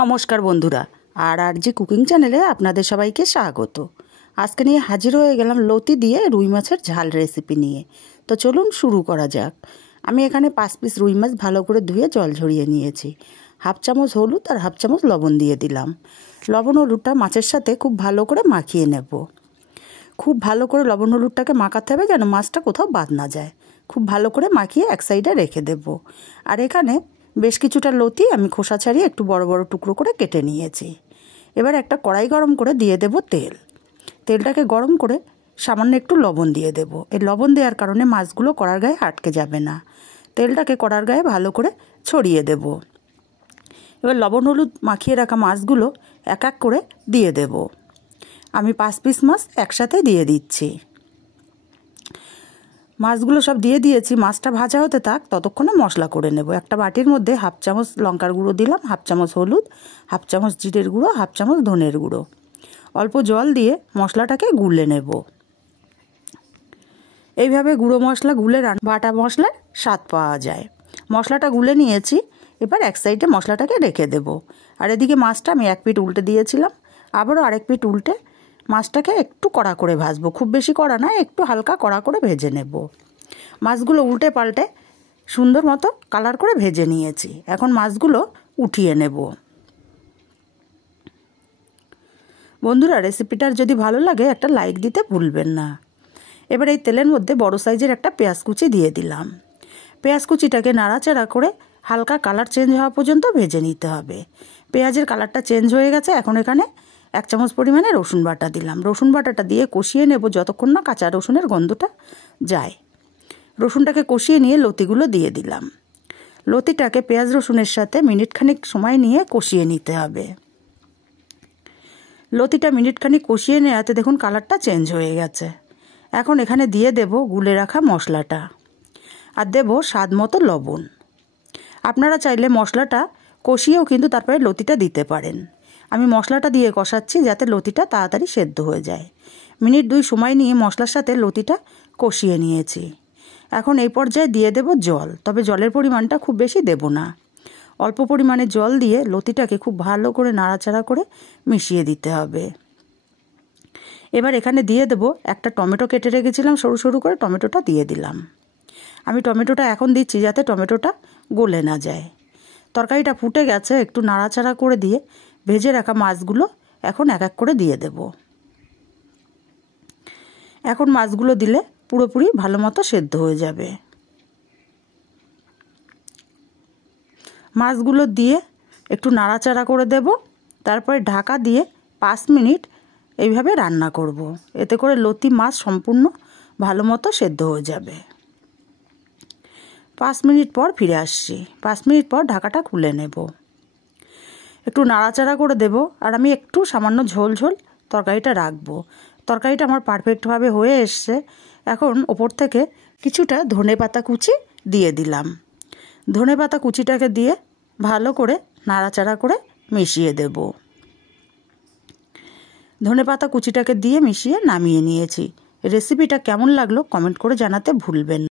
নমস্কার বন্ধুরা, আর জি কুকিং চ্যানেলে আপনাদের সবাইকে স্বাগত। আজকে নিয়ে হাজির হয়ে গেলাম লতি দিয়ে রুই মাছের ঝাল রেসিপি নিয়ে। তো চলুন শুরু করা যাক। আমি এখানে 5 পিস রুই মাছ ভালো করে ধুয়ে জল ঝরিয়ে নিয়েছি। হাফ চামচ হলুদ আর হাফ চামচ লবণ দিয়ে দিলাম। লবণ হলুদটা মাছের সাথে খুব ভালো করে মাখিয়ে নেব। খুব ভালো করে লবণ হলুদটাকে মাখাতে হবে যেন মাছটা কোথাও বাদ না যায়। খুব ভালো করে মাখিয়ে এক সাইডে রেখে দেব। আর এখানে বেশ কিছুটা লতি আমি খোসা ছাড়িয়ে একটু বড় বড় টুকরো করে কেটে নিয়েছি। এবার একটা কড়াই গরম করে দিয়ে দেব তেল। তেলটাকে গরম করে সামান্য একটু লবণ দিয়ে দেব। এই লবণ দেওয়ার কারণে মাছগুলো কড়ার গায়ে আটকে যাবে না। তেলটাকে কড়ার গায়ে ভালো করে ছড়িয়ে দেব। এবার লবণ হলুদ মাখিয়ে রাখা মাছগুলো এক এক করে দিয়ে দেব। আমি 5 পিস মাছ একসাথে দিয়ে দিচ্ছি। মাছগুলো সব দিয়ে দিয়েছি। মাছটা ভাজা হতে থাক, ততক্ষণে মশলা করে নেব। একটা বাটির মধ্যে হাফ চামচ লঙ্কার গুঁড়ো দিলাম, হাফ চামচ হলুদ, হাফ চামচ জিরের গুঁড়ো, হাফ চামচ ধনের গুঁড়ো। অল্প জল দিয়ে মশলাটাকে গুলে নেব। এইভাবে গুঁড়ো মশলা গুলে বাটা মশলার স্বাদ পাওয়া যায়। মশলাটা গুলে নিয়েছি। এবার এক সাইডে মশলাটাকে রেখে দেব। আর এদিকে মাছটা আমি এক পিঠ উল্টে দিয়েছিলাম, আবারও আরেক পিঠ উল্টে মাছটাকে একটু কড়া করে ভাজবো। খুব বেশি কড়া না, একটু হালকা কড়া করে ভেজে নেব। মাছগুলো উল্টে পাল্টে সুন্দর মতো কালার করে ভেজে নিয়েছি। এখন মাছগুলো উঠিয়ে নেব। বন্ধুরা, রেসিপিটার যদি ভালো লাগে একটা লাইক দিতে ভুলবেন না। এবার এই তেলের মধ্যে বড় সাইজের একটা পেঁয়াজ কুচি দিয়ে দিলাম। পেঁয়াজ কুচিটাকে নাড়াচাড়া করে হালকা কালার চেঞ্জ হওয়া পর্যন্ত ভেজে নিতে হবে। পেঁয়াজের কালারটা চেঞ্জ হয়ে গেছে। এখন এখানে 1 চামচ পরিমাণে রসুন বাটা দিলাম। রসুন বাটাটা দিয়ে কষিয়ে নেব যতক্ষণ না কাঁচা রসুনের গন্ধটা যায়। রসুনটাকে কষিয়ে নিয়ে লতিগুলো দিয়ে দিলাম। লতিটাকে পেঁয়াজ রসুনের সাথে মিনিটখানিক সময় নিয়ে কষিয়ে নিতে হবে। লতিটা মিনিটখানিক কষিয়ে নেওয়াতে দেখুন কালারটা চেঞ্জ হয়ে গেছে। এখন এখানে দিয়ে দেব গুলে রাখা মশলাটা, আর দেব স্বাদ মতো লবণ। আপনারা চাইলে মশলাটা কষিয়েও কিন্তু তারপরে লতিটা দিতে পারেন। আমি মশলাটা দিয়ে কষাচ্ছি যাতে লতিটা তাড়াতাড়ি সেদ্ধ হয়ে যায়। মিনিট 2 সময় নিয়ে মশলার সাথে লতিটা কষিয়ে নিয়েছি। এখন এই পর্যায়ে দিয়ে দেব জল, তবে জলের পরিমাণটা খুব বেশি দেব না। অল্প পরিমাণে জল দিয়ে লতিটাকে খুব ভালো করে নাড়াচাড়া করে মিশিয়ে দিতে হবে। এবার এখানে দিয়ে দেব একটা টমেটো কেটে রেখেছিলাম সরু সরু করে, টমেটোটা দিয়ে দিলাম। আমি টমেটোটা এখন দিচ্ছি যাতে টমেটোটা গলে না যায়। তরকারিটা ফুটে গেছে। একটু নাড়াচাড়া করে দিয়ে ভেজে রাখা মাছগুলো এখন এক এক করে দিয়ে দেব। এখন মাছগুলো দিলে পুরোপুরি ভালো মতো সেদ্ধ হয়ে যাবে। মাছগুলো দিয়ে একটু নাড়াচাড়া করে দেব। তারপরে ঢাকা দিয়ে 5 মিনিট এইভাবে রান্না করব। এতে করে লতি মাছ সম্পূর্ণ ভালো মতো সেদ্ধ হয়ে যাবে। 5 মিনিট পর ফিরে আসছি। 5 মিনিট পর ঢাকাটা খুলে নেব। একটু নাড়াচাড়া করে দেব। আর আমি একটু সামান্য ঝোল ঝোল তরকারিটা রাখবো। তরকারিটা আমার পারফেক্টভাবে হয়ে এসছে। এখন ওপর থেকে কিছুটা ধনেপাতা কুচি দিয়ে দিলাম। ধনেপাতা কুচিটাকে দিয়ে ভালো করে নাড়াচাড়া করে মিশিয়ে দেব। ধনেপাতা কুচিটাকে দিয়ে মিশিয়ে নামিয়ে নিয়েছি। রেসিপিটা কেমন লাগলো কমেন্ট করে জানাতে ভুলবেন না।